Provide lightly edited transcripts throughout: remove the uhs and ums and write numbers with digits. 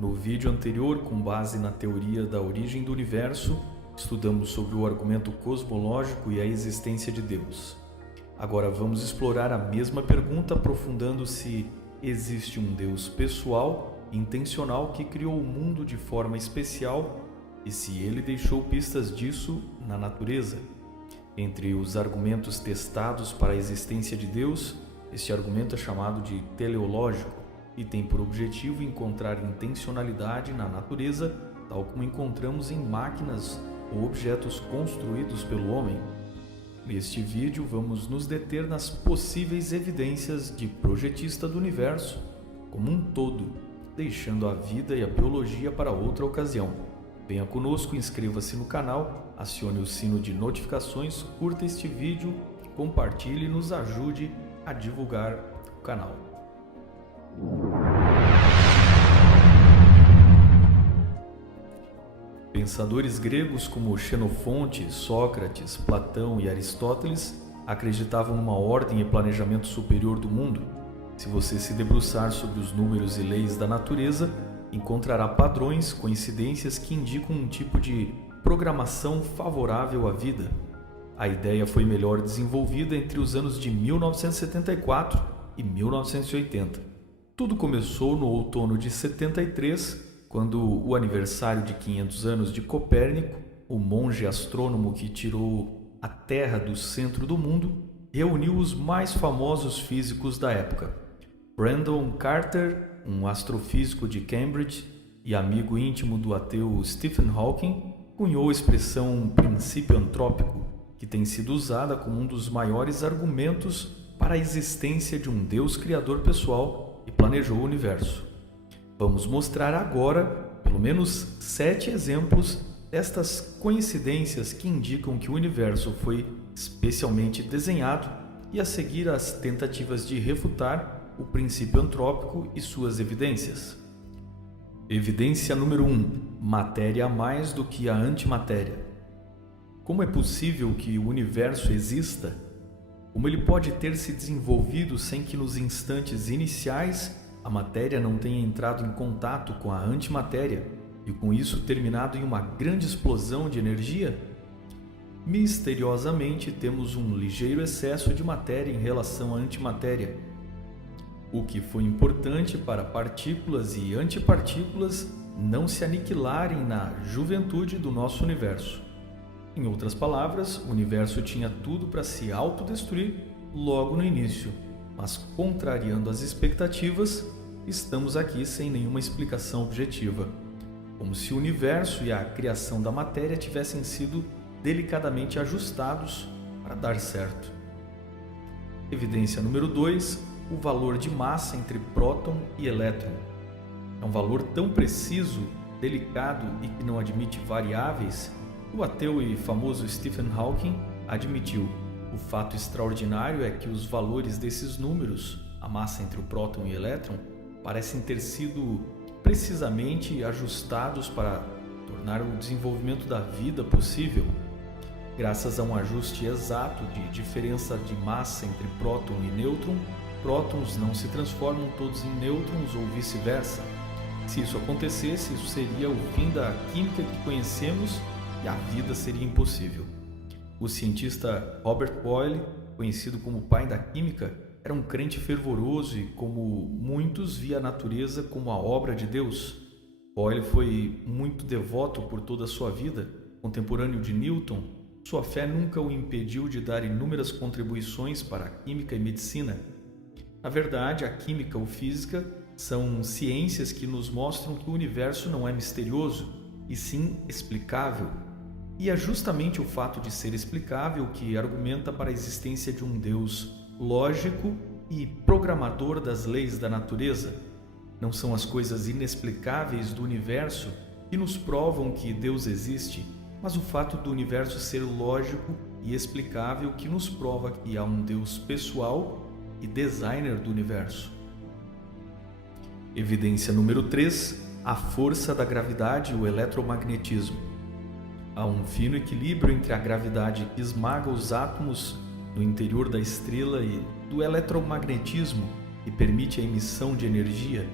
No vídeo anterior, com base na teoria da origem do universo, estudamos sobre o argumento cosmológico e a existência de Deus. Agora vamos explorar a mesma pergunta, aprofundando se existe um Deus pessoal e intencional que criou o mundo de forma especial e se ele deixou pistas disso na natureza. Entre os argumentos testados para a existência de Deus, este argumento é chamado de teleológico e tem por objetivo encontrar intencionalidade na natureza, tal como encontramos em máquinas ou objetos construídos pelo homem. Neste vídeo, vamos nos deter nas possíveis evidências de projetista do universo como um todo, deixando a vida e a biologia para outra ocasião. Venha conosco, inscreva-se no canal, acione o sino de notificações, curta este vídeo, compartilhe e nos ajude a divulgar o canal. Pensadores gregos como Xenofonte, Sócrates, Platão e Aristóteles acreditavam numa ordem e planejamento superior do mundo. Se você se debruçar sobre os números e leis da natureza, encontrará padrões, coincidências que indicam um tipo de programação favorável à vida. A ideia foi melhor desenvolvida entre os anos de 1974 e 1980. Tudo começou no outono de 73, quando o aniversário de 500 anos de Copérnico, o monge astrônomo que tirou a Terra do centro do mundo, reuniu os mais famosos físicos da época. Brandon Carter, um astrofísico de Cambridge e amigo íntimo do ateu Stephen Hawking, cunhou a expressão princípio antrópico, que tem sido usada como um dos maiores argumentos para a existência de um Deus criador pessoal e planejou o universo. Vamos mostrar agora, pelo menos 7 exemplos destas coincidências que indicam que o universo foi especialmente desenhado e a seguir as tentativas de refutar o princípio antrópico e suas evidências. Evidência número 1. Matéria a mais do que a antimatéria. Como é possível que o universo exista? Como ele pode ter se desenvolvido sem que nos instantes iniciais a matéria não tenha entrado em contato com a antimatéria e com isso terminado em uma grande explosão de energia? Misteriosamente, temos um ligeiro excesso de matéria em relação à antimatéria, o que foi importante para partículas e antipartículas não se aniquilarem na juventude do nosso universo. Em outras palavras, o universo tinha tudo para se autodestruir logo no início, mas contrariando as expectativas, estamos aqui sem nenhuma explicação objetiva, como se o universo e a criação da matéria tivessem sido delicadamente ajustados para dar certo. Evidência número 2, o valor de massa entre próton e elétron. É um valor tão preciso, delicado e que não admite variáveis. O ateu e famoso Stephen Hawking admitiu. O fato extraordinário é que os valores desses números, a massa entre o próton e o elétron, parecem ter sido precisamente ajustados para tornar o desenvolvimento da vida possível. Graças a um ajuste exato de diferença de massa entre próton e nêutron, prótons não se transformam todos em nêutrons ou vice-versa. Se isso acontecesse, isso seria o fim da química que conhecemos e a vida seria impossível. O cientista Robert Boyle, conhecido como o pai da química, era um crente fervoroso e, como muitos, via a natureza como a obra de Deus. Boyle foi muito devoto por toda a sua vida. Contemporâneo de Newton, sua fé nunca o impediu de dar inúmeras contribuições para a química e medicina. Na verdade, a química ou física são ciências que nos mostram que o universo não é misterioso, e sim explicável. E é justamente o fato de ser explicável que argumenta para a existência de um Deus lógico e programador das leis da natureza. Não são as coisas inexplicáveis do universo que nos provam que Deus existe, mas o fato do universo ser lógico e explicável que nos prova que há um Deus pessoal e designer do universo. Evidência número 3, a força da gravidade e o eletromagnetismo. Há um fino equilíbrio entre a gravidade que esmaga os átomos no interior da estrela e do eletromagnetismo que permite a emissão de energia.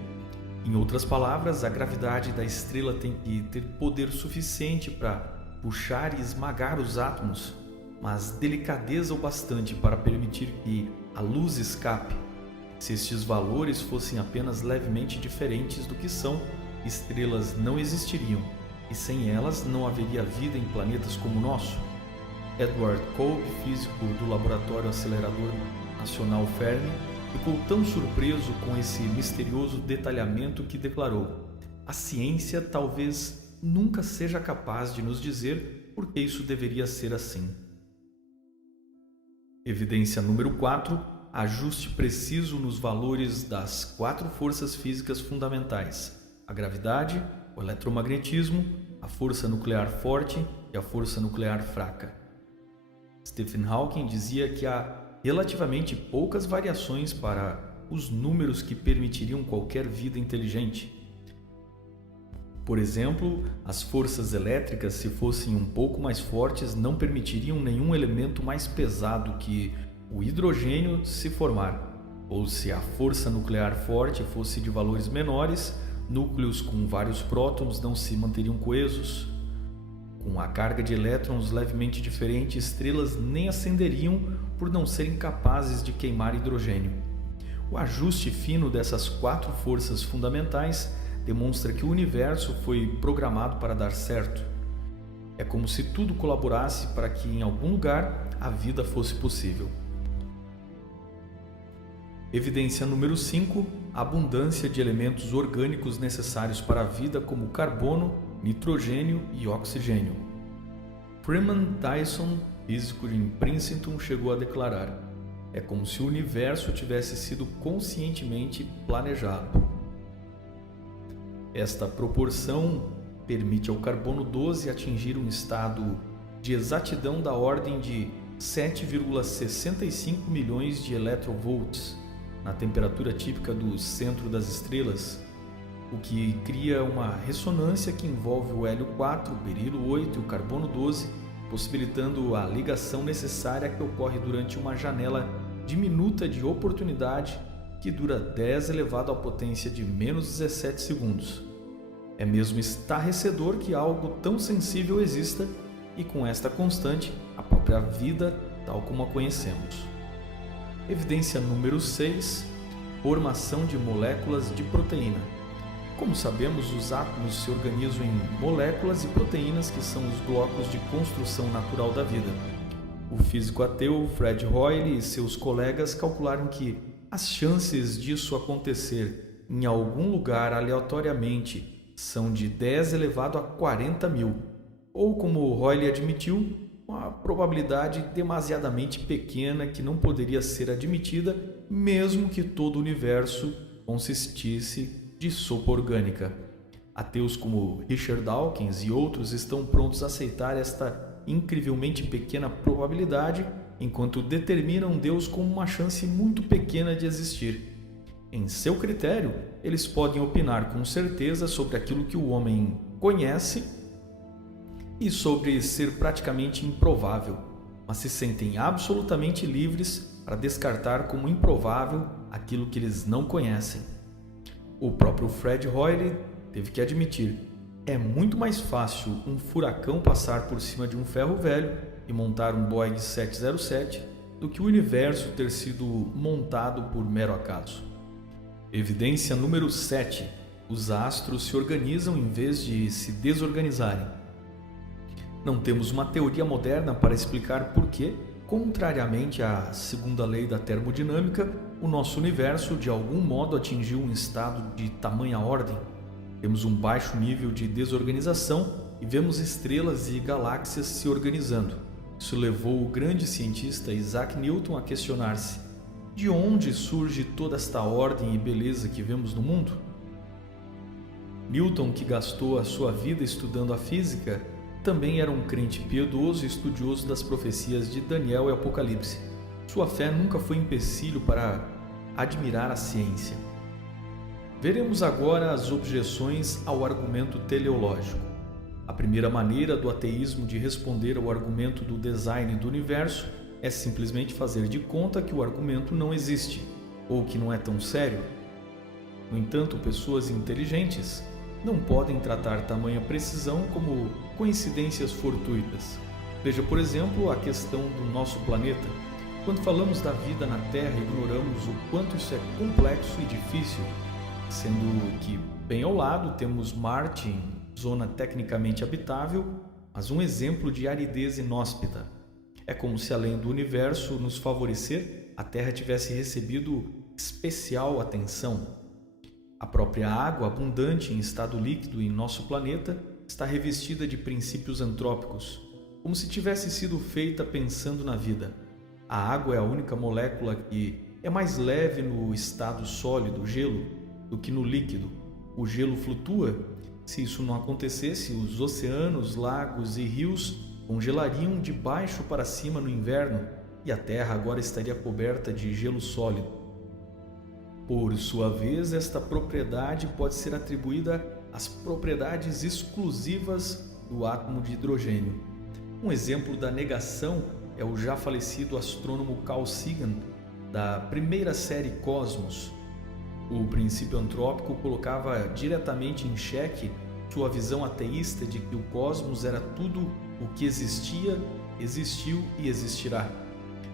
Em outras palavras, a gravidade da estrela tem que ter poder suficiente para puxar e esmagar os átomos, mas delicadeza o bastante para permitir que a luz escape. Se estes valores fossem apenas levemente diferentes do que são, estrelas não existiriam, e sem elas não haveria vida em planetas como o nosso. Edward Kolb, físico do Laboratório Acelerador Nacional Fermi, ficou tão surpreso com esse misterioso detalhamento que declarou: "A ciência talvez nunca seja capaz de nos dizer por que isso deveria ser assim." Evidência número 4. Ajuste preciso nos valores das 4 forças físicas fundamentais: a gravidade, o eletromagnetismo, a força nuclear forte e a força nuclear fraca. Stephen Hawking dizia que há relativamente poucas variações para os números que permitiriam qualquer vida inteligente. Por exemplo, as forças elétricas, se fossem um pouco mais fortes, não permitiriam nenhum elemento mais pesado que o hidrogênio se formar. Ou se a força nuclear forte fosse de valores menores, núcleos com vários prótons não se manteriam coesos. Com a carga de elétrons levemente diferente, estrelas nem acenderiam por não serem capazes de queimar hidrogênio. O ajuste fino dessas 4 forças fundamentais demonstra que o universo foi programado para dar certo. É como se tudo colaborasse para que em algum lugar a vida fosse possível. Evidência número 5. A abundância de elementos orgânicos necessários para a vida, como carbono, nitrogênio e oxigênio. Freeman Dyson, físico em Princeton, chegou a declarar: "É como se o universo tivesse sido conscientemente planejado." Esta proporção permite ao carbono 12 atingir um estado de exatidão da ordem de 7,65 milhões de electronvolts na temperatura típica do centro das estrelas, o que cria uma ressonância que envolve o hélio 4, o berilo 8 e o carbono 12, possibilitando a ligação necessária que ocorre durante uma janela diminuta de oportunidade que dura 10 elevado à potência de menos 17 segundos. É mesmo estarrecedor que algo tão sensível exista e, com esta constante, a própria vida tal como a conhecemos. Evidência número 6. Formação de moléculas de proteína. Como sabemos, os átomos se organizam em moléculas e proteínas, que são os blocos de construção natural da vida. O físico ateu Fred Hoyle e seus colegas calcularam que as chances disso acontecer em algum lugar aleatoriamente são de 10 elevado a 40 mil, ou, como Hoyle admitiu, uma probabilidade demasiadamente pequena que não poderia ser admitida mesmo que todo o universo consistisse de sopa orgânica. Ateus como Richard Dawkins e outros estão prontos a aceitar esta incrivelmente pequena probabilidade, enquanto determinam Deus como uma chance muito pequena de existir. Em seu critério, eles podem opinar com certeza sobre aquilo que o homem conhece e sobre ser praticamente improvável, mas se sentem absolutamente livres para descartar como improvável aquilo que eles não conhecem. O próprio Fred Hoyle teve que admitir: é muito mais fácil um furacão passar por cima de um ferro velho e montar um Boeing 707 do que o universo ter sido montado por mero acaso. Evidência número 7. Os astros se organizam em vez de se desorganizarem. Não temos uma teoria moderna para explicar por que, contrariamente à segunda lei da termodinâmica, o nosso universo de algum modo atingiu um estado de tamanha ordem. Temos um baixo nível de desorganização e vemos estrelas e galáxias se organizando. Isso levou o grande cientista Isaac Newton a questionar-se: de onde surge toda esta ordem e beleza que vemos no mundo? Newton, que gastou a sua vida estudando a física, também era um crente piedoso e estudioso das profecias de Daniel e Apocalipse. Sua fé nunca foi empecilho para admirar a ciência. Veremos agora as objeções ao argumento teleológico. A primeira maneira do ateísmo de responder ao argumento do design do universo é simplesmente fazer de conta que o argumento não existe, ou que não é tão sério. No entanto, pessoas inteligentes não podem tratar tamanha precisão como coincidências fortuitas. Veja, por exemplo, a questão do nosso planeta. Quando falamos da vida na Terra, ignoramos o quanto isso é complexo e difícil, sendo que, bem ao lado, temos Marte, zona tecnicamente habitável, mas um exemplo de aridez inóspita. É como se, além do universo nos favorecer, a Terra tivesse recebido especial atenção. A própria água, abundante em estado líquido em nosso planeta, está revestida de princípios antrópicos, como se tivesse sido feita pensando na vida. A água é a única molécula que é mais leve no estado sólido, gelo, do que no líquido. O gelo flutua. Se isso não acontecesse, os oceanos, lagos e rios congelariam de baixo para cima no inverno e a Terra agora estaria coberta de gelo sólido. Por sua vez, esta propriedade pode ser atribuída às propriedades exclusivas do átomo de hidrogênio. Um exemplo da negação é o já falecido astrônomo Carl Sagan, da primeira série Cosmos. O princípio antrópico colocava diretamente em xeque sua visão ateísta de que o cosmos era tudo o que existia, existiu e existirá.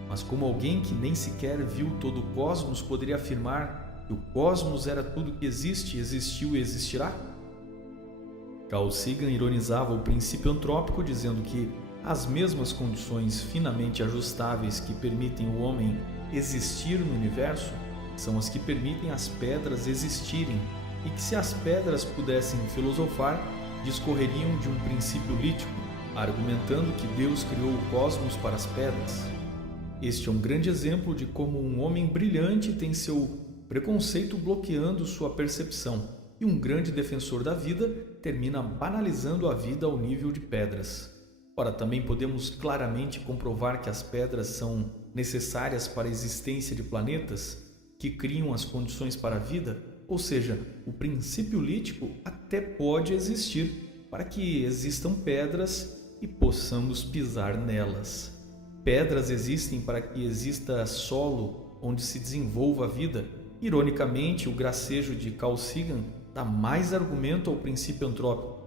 Mas como alguém que nem sequer viu todo o cosmos poderia afirmar que o cosmos era tudo que existe, existiu e existirá? Carl Sagan ironizava o princípio antrópico dizendo que as mesmas condições finamente ajustáveis que permitem o homem existir no universo são as que permitem as pedras existirem e que, se as pedras pudessem filosofar, discorreriam de um princípio lítico, argumentando que Deus criou o cosmos para as pedras. Este é um grande exemplo de como um homem brilhante tem seu preconceito bloqueando sua percepção, e um grande defensor da vida termina banalizando a vida ao nível de pedras. Ora, também podemos claramente comprovar que as pedras são necessárias para a existência de planetas que criam as condições para a vida, ou seja, o princípio lítico até pode existir para que existam pedras e possamos pisar nelas. Pedras existem para que exista solo onde se desenvolva a vida. Ironicamente, o gracejo de Carl Sagan dá mais argumento ao princípio antrópico.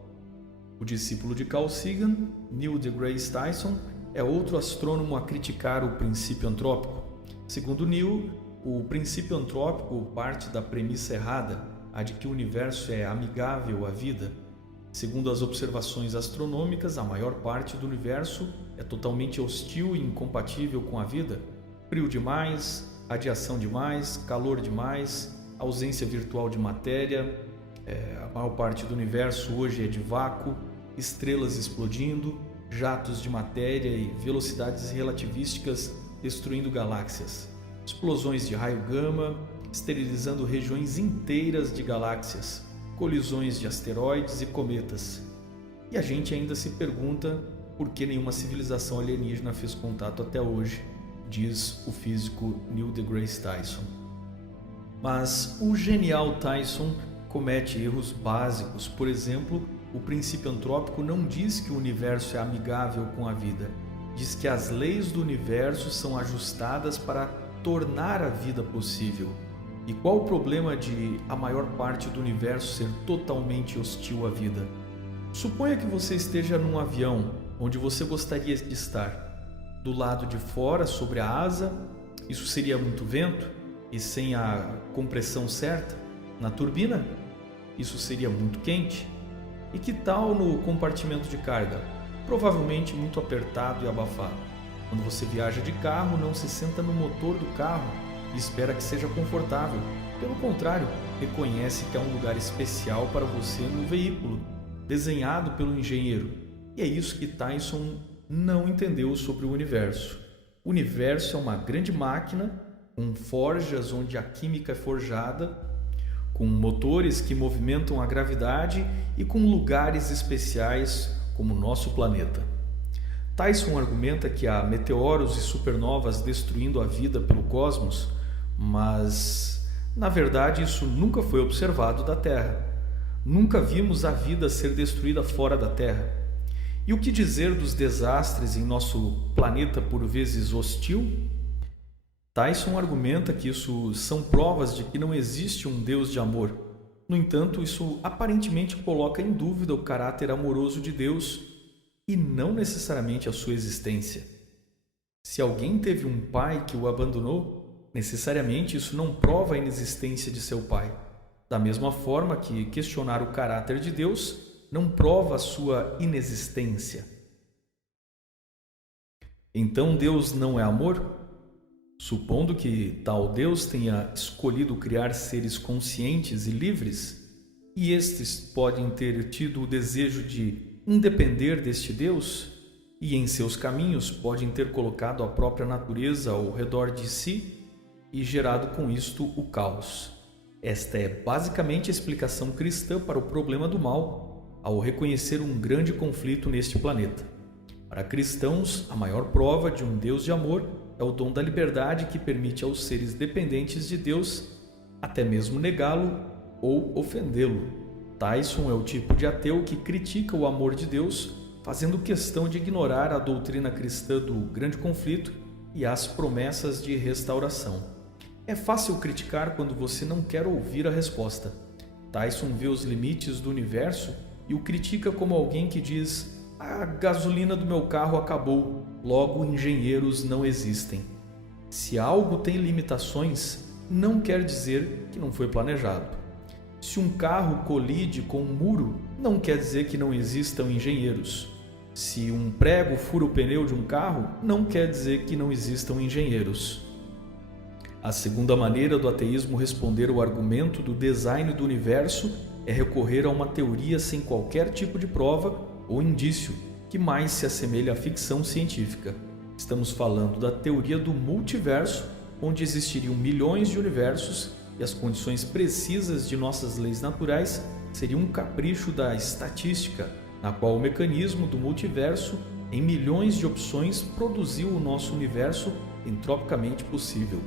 O discípulo de Carl Sagan, Neil deGrasse Tyson, é outro astrônomo a criticar o princípio antrópico. Segundo Neil, o princípio antrópico parte da premissa errada, a de que o universo é amigável à vida. Segundo as observações astronômicas, a maior parte do universo é totalmente hostil e incompatível com a vida. Frio demais, radiação demais, calor demais, ausência virtual de matéria. A maior parte do universo hoje é de vácuo, estrelas explodindo, jatos de matéria e velocidades relativísticas destruindo galáxias, explosões de raio gama esterilizando regiões inteiras de galáxias, colisões de asteroides e cometas. E a gente ainda se pergunta por que nenhuma civilização alienígena fez contato até hoje, diz o físico Neil deGrasse Tyson. Mas o genial Tyson comete erros básicos. Por exemplo, o princípio antrópico não diz que o universo é amigável com a vida. Diz que as leis do universo são ajustadas para tornar a vida possível. E qual o problema de a maior parte do universo ser totalmente hostil à vida? Suponha que você esteja num avião onde você gostaria de estar. Do lado de fora, sobre a asa, isso seria muito vento e sem a compressão certa. Na turbina, isso seria muito quente. E que tal no compartimento de carga? Provavelmente muito apertado e abafado. Quando você viaja de carro, não se senta no motor do carro e espera que seja confortável. Pelo contrário, reconhece que há um lugar especial para você no veículo, desenhado pelo engenheiro. E é isso que Tyson não entendeu sobre o universo. O universo é uma grande máquina com forjas onde a química é forjada, com motores que movimentam a gravidade e com lugares especiais como o nosso planeta. Tyson argumenta que há meteoros e supernovas destruindo a vida pelo cosmos, mas, na verdade, isso nunca foi observado da Terra. Nunca vimos a vida ser destruída fora da Terra. E o que dizer dos desastres em nosso planeta por vezes hostil? Tyson argumenta que isso são provas de que não existe um Deus de amor. No entanto, isso aparentemente coloca em dúvida o caráter amoroso de Deus e não necessariamente a sua existência. Se alguém teve um pai que o abandonou, necessariamente isso não prova a inexistência de seu pai. Da mesma forma que questionar o caráter de Deus não prova a sua inexistência. Então Deus não é amor? Supondo que tal Deus tenha escolhido criar seres conscientes e livres, e estes podem ter tido o desejo de independer deste Deus, e em seus caminhos podem ter colocado a própria natureza ao redor de si e gerado com isto o caos. Esta é basicamente a explicação cristã para o problema do mal, ao reconhecer um grande conflito neste planeta. Para cristãos, a maior prova de um Deus de amor é o dom da liberdade que permite aos seres dependentes de Deus até mesmo negá-lo ou ofendê-lo. Tyson é o tipo de ateu que critica o amor de Deus, fazendo questão de ignorar a doutrina cristã do grande conflito e as promessas de restauração. É fácil criticar quando você não quer ouvir a resposta. Tyson vê os limites do universo e o critica como alguém que diz: a gasolina do meu carro acabou, logo engenheiros não existem. Se algo tem limitações, não quer dizer que não foi planejado. Se um carro colide com um muro, não quer dizer que não existam engenheiros. Se um prego fura o pneu de um carro, não quer dizer que não existam engenheiros. A segunda maneira do ateísmo responder ao argumento do design do universo é recorrer a uma teoria sem qualquer tipo de prova ou indício que mais se assemelha à ficção científica. Estamos falando da teoria do multiverso, onde existiriam milhões de universos e as condições precisas de nossas leis naturais seriam um capricho da estatística, na qual o mecanismo do multiverso, em milhões de opções, produziu o nosso universo entropicamente possível.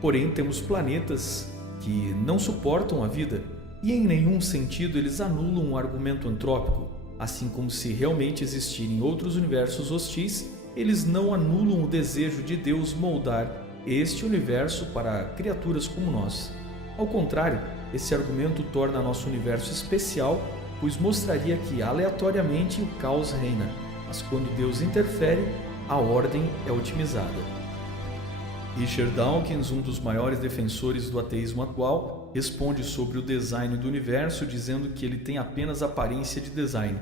Porém, temos planetas que não suportam a vida e em nenhum sentido eles anulam o argumento antrópico. Assim como se realmente existirem outros universos hostis, eles não anulam o desejo de Deus moldar este universo para criaturas como nós. Ao contrário, esse argumento torna nosso universo especial, pois mostraria que aleatoriamente o caos reina, mas quando Deus interfere, a ordem é otimizada. Richard Dawkins, um dos maiores defensores do ateísmo atual, responde sobre o design do universo dizendo que ele tem apenas aparência de design.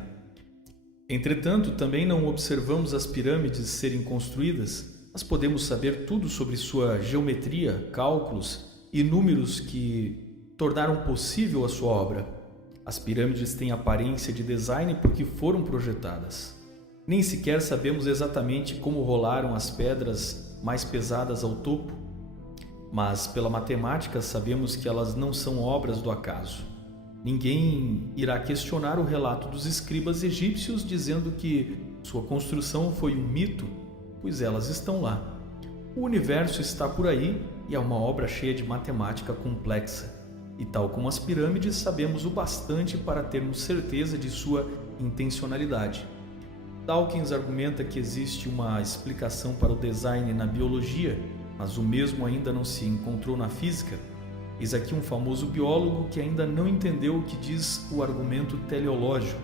Entretanto, também não observamos as pirâmides serem construídas, mas podemos saber tudo sobre sua geometria, cálculos e números que tornaram possível a sua obra. As pirâmides têm aparência de design porque foram projetadas. Nem sequer sabemos exatamente como rolaram as pedras mais pesadas ao topo, mas pela matemática sabemos que elas não são obras do acaso. Ninguém irá questionar o relato dos escribas egípcios dizendo que sua construção foi um mito, pois elas estão lá. O universo está por aí e é uma obra cheia de matemática complexa. E tal como as pirâmides, sabemos o bastante para termos certeza de sua intencionalidade. Dawkins argumenta que existe uma explicação para o design na biologia, mas o mesmo ainda não se encontrou na física. Eis aqui um famoso biólogo que ainda não entendeu o que diz o argumento teleológico.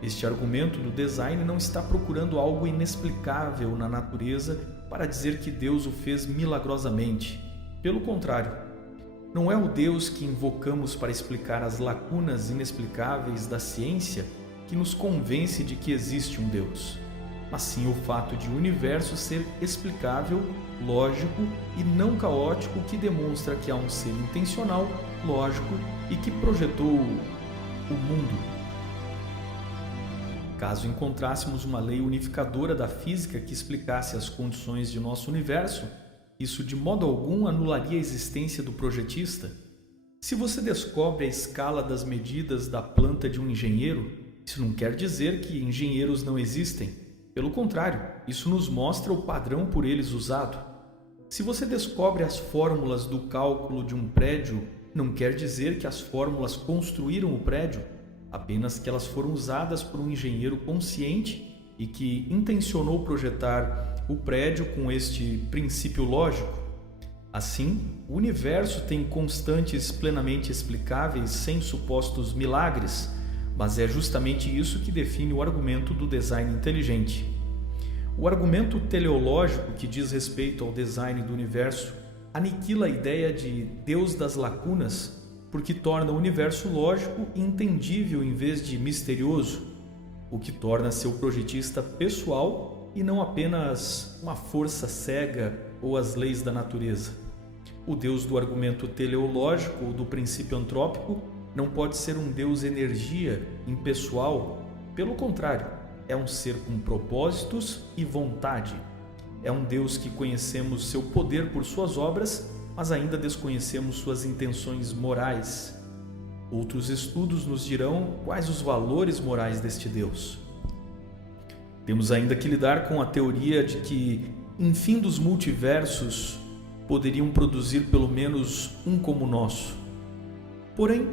Este argumento do design não está procurando algo inexplicável na natureza para dizer que Deus o fez milagrosamente. Pelo contrário, não é o Deus que invocamos para explicar as lacunas inexplicáveis da ciência que nos convence de que existe um Deus, mas sim o fato de o universo ser explicável, lógico e não caótico, que demonstra que há um ser intencional, lógico e que projetou o mundo. Caso encontrássemos uma lei unificadora da física que explicasse as condições de nosso universo, isso de modo algum anularia a existência do projetista. Se você descobre a escala das medidas da planta de um engenheiro, isso não quer dizer que engenheiros não existem. Pelo contrário, isso nos mostra o padrão por eles usado. Se você descobre as fórmulas do cálculo de um prédio, não quer dizer que as fórmulas construíram o prédio, apenas que elas foram usadas por um engenheiro consciente e que intencionou projetar o prédio com este princípio lógico. Assim, o universo tem constantes plenamente explicáveis sem supostos milagres, mas é justamente isso que define o argumento do design inteligente. O argumento teleológico, que diz respeito ao design do universo, aniquila a ideia de Deus das lacunas, porque torna o universo lógico e entendível em vez de misterioso, o que torna seu projetista pessoal e não apenas uma força cega ou as leis da natureza. O Deus do argumento teleológico ou do princípio antrópico não pode ser um Deus energia, impessoal. Pelo contrário, é um ser com propósitos e vontade. É um Deus que conhecemos seu poder por suas obras, mas ainda desconhecemos suas intenções morais. Outros estudos nos dirão quais os valores morais deste Deus. Temos ainda que lidar com a teoria de que, enfim dos multiversos, poderiam produzir pelo menos um como o nosso. Porém,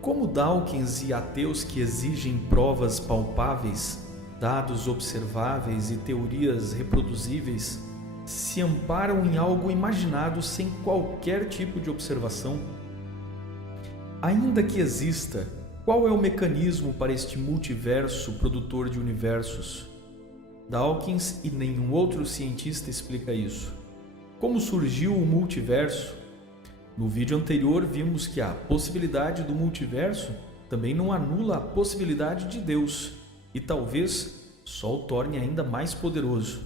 como Dawkins e ateus que exigem provas palpáveis, dados observáveis e teorias reproduzíveis, se amparam em algo imaginado sem qualquer tipo de observação? Ainda que exista, qual é o mecanismo para este multiverso produtor de universos? Dawkins e nenhum outro cientista explica isso. Como surgiu o multiverso? No vídeo anterior vimos que a possibilidade do multiverso também não anula a possibilidade de Deus e talvez só o torne ainda mais poderoso.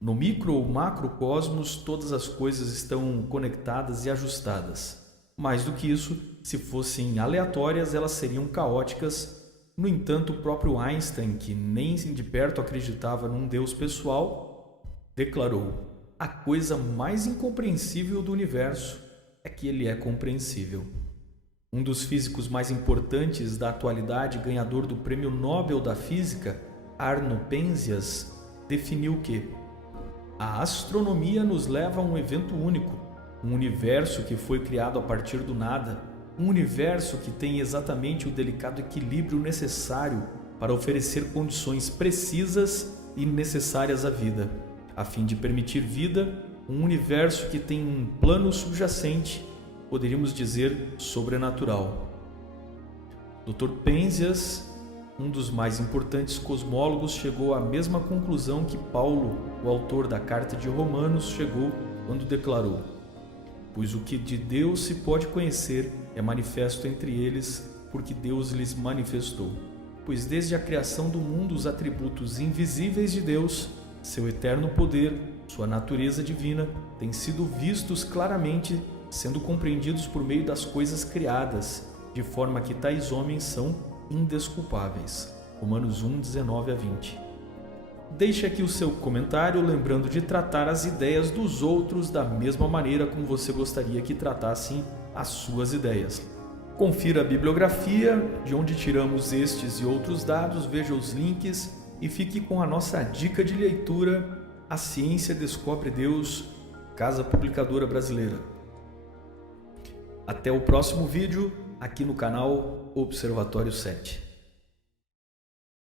No micro ou macrocosmos, todas as coisas estão conectadas e ajustadas. Mais do que isso, se fossem aleatórias, elas seriam caóticas. No entanto, o próprio Einstein, que nem de perto acreditava num Deus pessoal, declarou: a coisa mais incompreensível do universo é que ele é compreensível. Um dos físicos mais importantes da atualidade, ganhador do Prêmio Nobel da Física, Arno Penzias, definiu que a astronomia nos leva a um evento único, um universo que foi criado a partir do nada, um universo que tem exatamente o delicado equilíbrio necessário para oferecer condições precisas e necessárias à vida, a fim de permitir vida, um universo que tem um plano subjacente, poderíamos dizer sobrenatural. Dr. Penzias, um dos mais importantes cosmólogos, chegou à mesma conclusão que Paulo, o autor da Carta de Romanos, chegou quando declarou: pois o que de Deus se pode conhecer é manifesto entre eles, porque Deus lhes manifestou. Pois desde a criação do mundo os atributos invisíveis de Deus, seu eterno poder, sua natureza divina, têm sido vistos claramente, sendo compreendidos por meio das coisas criadas, de forma que tais homens são indesculpáveis. Romanos 1, 19 a 20. Deixe aqui o seu comentário, lembrando de tratar as ideias dos outros da mesma maneira como você gostaria que tratassem as suas ideias. Confira a bibliografia, de onde tiramos estes e outros dados, veja os links e fique com a nossa dica de leitura, A Ciência Descobre Deus, Casa Publicadora Brasileira. Até o próximo vídeo, aqui no canal Observatório 7.